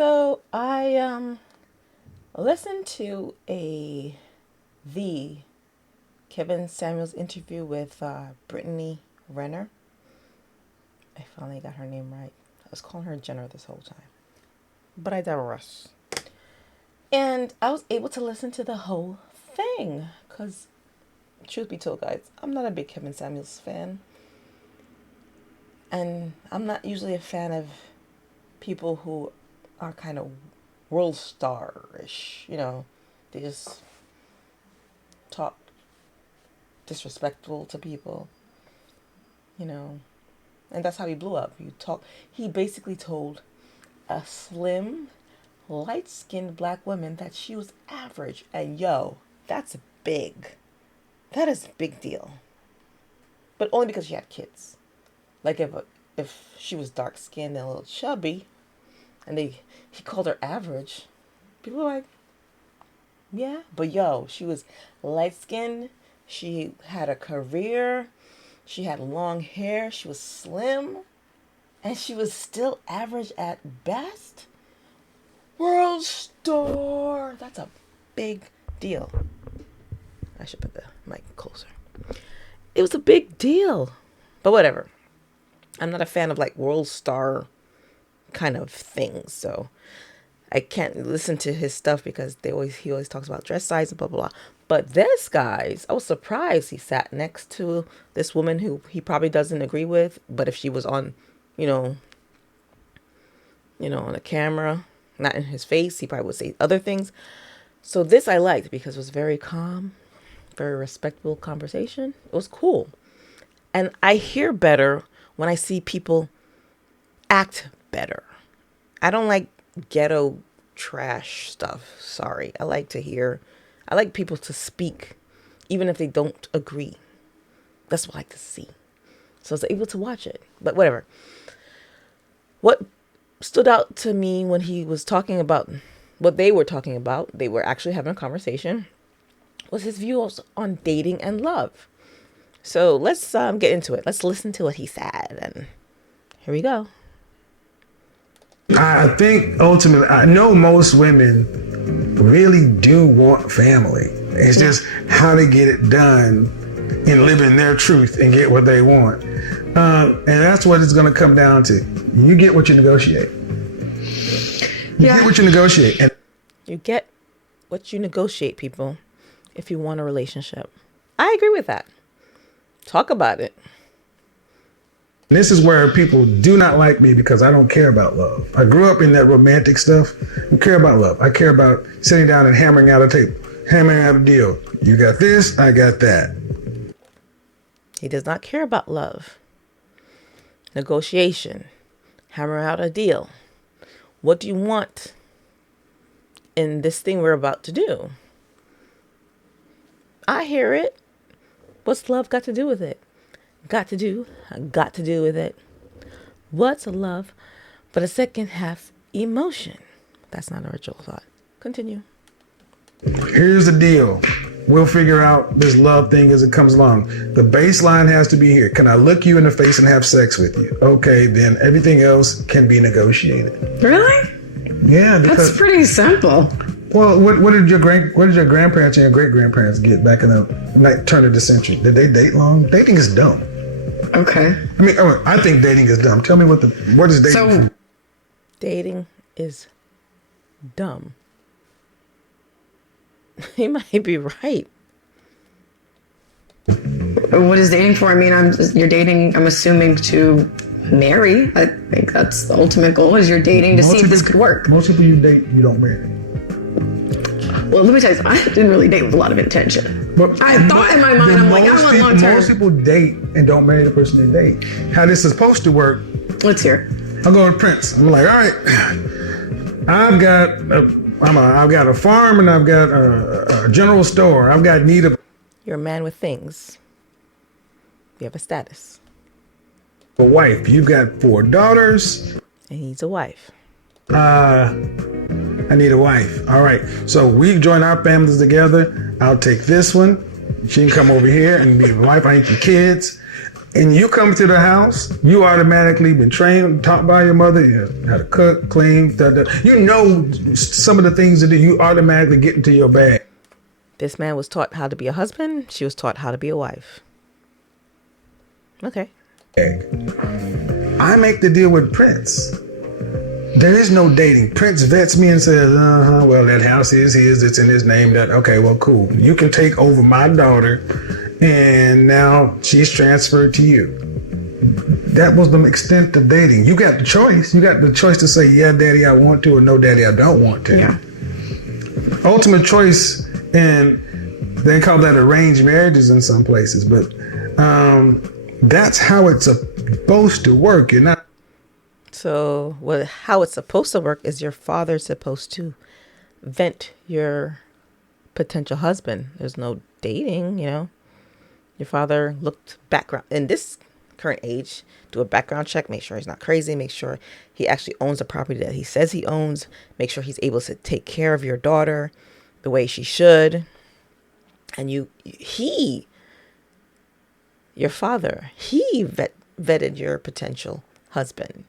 So I listened to the Kevin Samuels interview with Brittany Renner. I finally got her name right. I was calling her Jenner this whole time, but I digress. And I was able to listen to the whole thing because, truth be told, guys, I'm not a big Kevin Samuels fan, and I'm not usually a fan of people who are kind of world star-ish. They just talk disrespectful to people, and that's how he blew up. He basically told a slim, light-skinned black woman that she was average, and that's big. That is a big deal. But only because she had kids. Like if she was dark-skinned and a little chubby, and he called her average, people were like, yeah. But she was light-skinned. She had a career. She had long hair. She was slim. And she was still average at best. World star. That's a big deal. I should put the mic closer. It was a big deal. But whatever. I'm not a fan of like world star kind of things. So I can't listen to his stuff because he always talks about dress size and blah, blah, blah. But this, guys, I was surprised he sat next to this woman who he probably doesn't agree with. But if she was on, on a camera, not in his face, he probably would say other things. So this I liked because it was very calm, very respectful conversation. It was cool. And I hear better when I see people act better. I don't like ghetto trash stuff. Sorry. I like people to speak, even if they don't agree. That's what I like to see. So I was able to watch it. But whatever. What stood out to me when he was talking about what they were talking about, they were actually having a conversation, was his views on dating and love. So let's get into it. Let's listen to what he said. And here we go. I think ultimately, I know most women really do want family. It's just how to get it done and live in their truth and get what they want. And that's what it's going to come down to. You get what you negotiate. You get what you negotiate. And you get what you negotiate, people, if you want a relationship. I agree with that. Talk about it. This is where people do not like me because I don't care about love. I grew up in that romantic stuff. I care about love. I care about sitting down and hammering out a table, hammering out a deal. You got this, I got that. He does not care about love. Negotiation. Hammer out a deal. What do you want in this thing we're about to do? I hear it. What's love got to do with it? Got to do with it. What's love but a second half emotion? That's not original thought. Continue. Here's the deal. We'll figure out this love thing as it comes along. The baseline has to be here. Can I look you in the face and have sex with you? Okay, then everything else can be negotiated. Really? Yeah. That's pretty simple. Well, what did your grandparents and your great grandparents get back in the turn of the century? Did they date long? Dating is dumb. Okay. I think dating is dumb. Tell me what is dating? So, dating is dumb. He might be right. What is dating for? You're dating, I'm assuming, to marry. I think that's the ultimate goal, is you're dating to see if this could work. Most people you date, you don't marry. Well, let me tell you, I didn't really date with a lot of intention. But I thought in my mind, I'm like, I want long term. Most people date and don't marry the person they date. How this is supposed to work. Let's hear. I'll go with Prince. I'm like, all right, I've got a farm and I've got a general store. I've got need of. You're a man with things. You have a status. A wife. You've got 4 daughters. And he's a wife. I need a wife. All right. So we join our families together. I'll take this one. She can come over here and be my wife. I need the kids. and you come to the house, you automatically been trained, taught by your mother, you know, how to cook, clean, you know some of the things that you automatically get into your bag. This man was taught how to be a husband. She was taught how to be a wife. Okay. I make the deal with Prince. There is no dating. Prince vets me and says, well, that house is his, it's in his name. That okay, well, cool. You can take over my daughter, and now she's transferred to you. That was the extent of dating. You got the choice. You got the choice to say, yeah, daddy, I want to, or no, daddy, I don't want to. Yeah. Ultimate choice, and they call that arranged marriages in some places, but that's how it's supposed to work. You're not. So how it's supposed to work is your father's supposed to vent your potential husband. There's no dating, you know. Your father looked background in this current age, do a background check, make sure he's not crazy, make sure he actually owns the property that he says he owns, make sure he's able to take care of your daughter the way she should. And your father, he vetted your potential husband.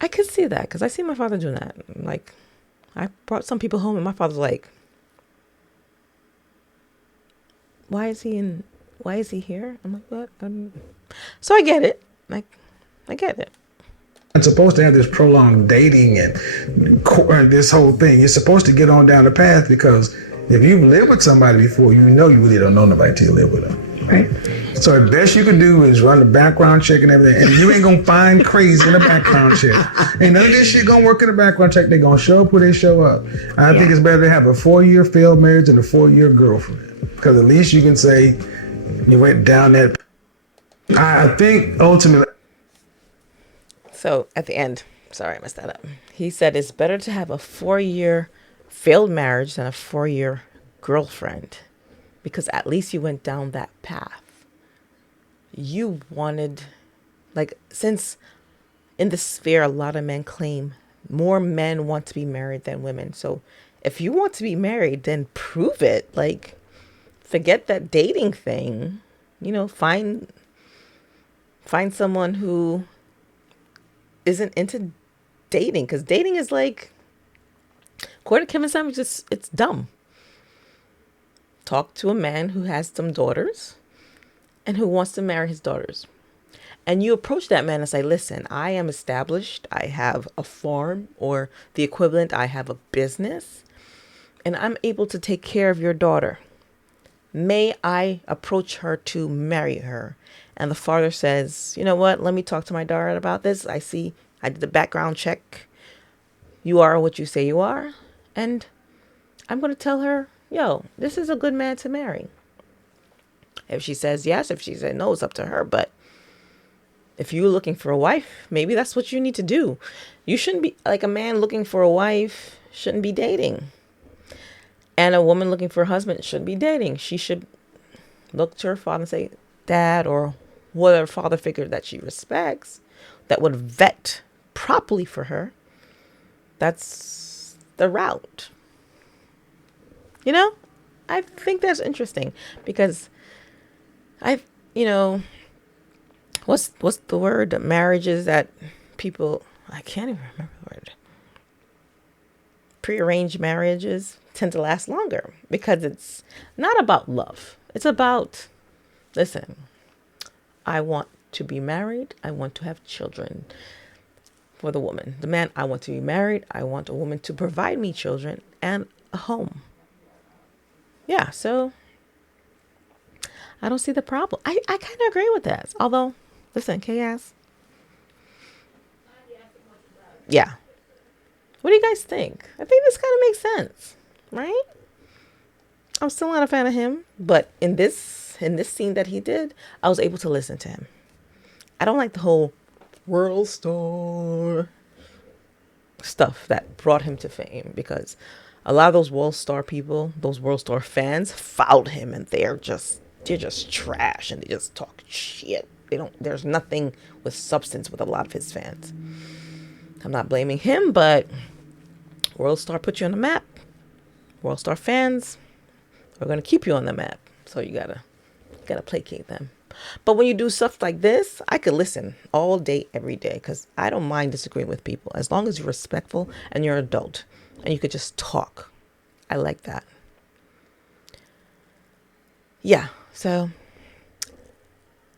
I could see that because I see my father doing that. Like, I brought some people home and my father's like, why is he here? I'm like, what? So I get it. Like, I get it. It's supposed to have this prolonged dating and this whole thing. You're supposed to get on down the path, because if you've lived with somebody before, you know you really don't know nobody till you live with them. Right. So the best you can do is run the background check and everything, and you ain't gonna find crazy in the background check. Ain't none of this shit gonna work in the background check. They gonna show up where they show up. I think it's better to have a 4-year failed marriage than a 4-year girlfriend, because at least you can say you went down that. I think ultimately. So at the end, sorry, I messed that up. He said it's better to have a 4-year failed marriage than a 4-year girlfriend, because at least you went down that path. You wanted, like, since in the sphere, a lot of men claim more men want to be married than women. So if you want to be married, then prove it. Like, forget that dating thing. You know, find someone who isn't into dating, because dating is like, according to Kevin Samuels, it's dumb. Talk to a man who has some daughters and who wants to marry his daughters. And you approach that man and say, listen, I am established. I have a farm, or the equivalent. I have a business, and I'm able to take care of your daughter. May I approach her to marry her? And the father says, you know what? Let me talk to my daughter about this. I see I did the background check. You are what you say you are. And I'm going to tell her, yo, this is a good man to marry. If she says yes, if she said no, it's up to her. But if you're looking for a wife, maybe that's what you need to do. You shouldn't be, like, a man looking for a wife shouldn't be dating. And a woman looking for a husband shouldn't be dating. She should look to her father and say, dad, or whatever father figure that she respects, that would vet properly for her. That's the route. You know, I think that's interesting, because what's the word? Marriages that people, I can't even remember the word. Prearranged marriages tend to last longer, because it's not about love. It's about, listen, I want to be married. I want to have children. For the woman, the man, I want to be married. I want a woman to provide me children and a home. Yeah, so I don't see the problem. I kind of agree with that. Although, listen, Chaos. Yeah. What do you guys think? I think this kind of makes sense, right? I'm still not a fan of him, but in this scene that he did, I was able to listen to him. I don't like the whole world star stuff that brought him to fame, because a lot of those world star people, those world star fans, fouled him, and they're just trash, and they just talk shit. There's nothing with substance with a lot of his fans. I'm not blaming him, but world star put you on the map. World star fans are going to keep you on the map, so you gotta placate them. But when you do stuff like this, I could listen all day, every day, because I don't mind disagreeing with people as long as you're respectful and you're an adult and you could just talk. I like that. Yeah, so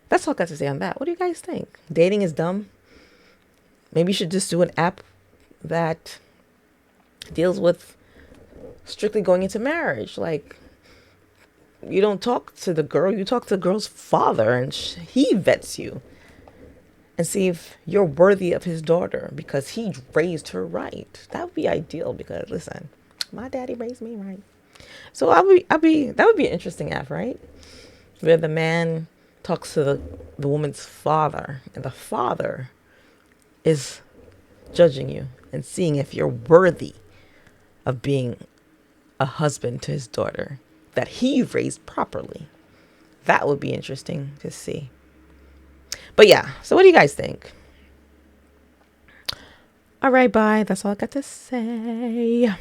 that's all I got to say on that. What do you guys think? Dating is dumb? Maybe you should just do an app that deals with strictly going into marriage. Like, you don't talk to the girl, you talk to the girl's father, and he vets you and see if you're worthy of his daughter because he raised her right. That would be ideal because, listen, my daddy raised me right. So that would be an interesting app, right? Where the man talks to the woman's father, and the father is judging you and seeing if you're worthy of being a husband to his daughter that he raised properly. That would be interesting to see. But yeah, so what do you guys think? All right, bye. That's all I got to say.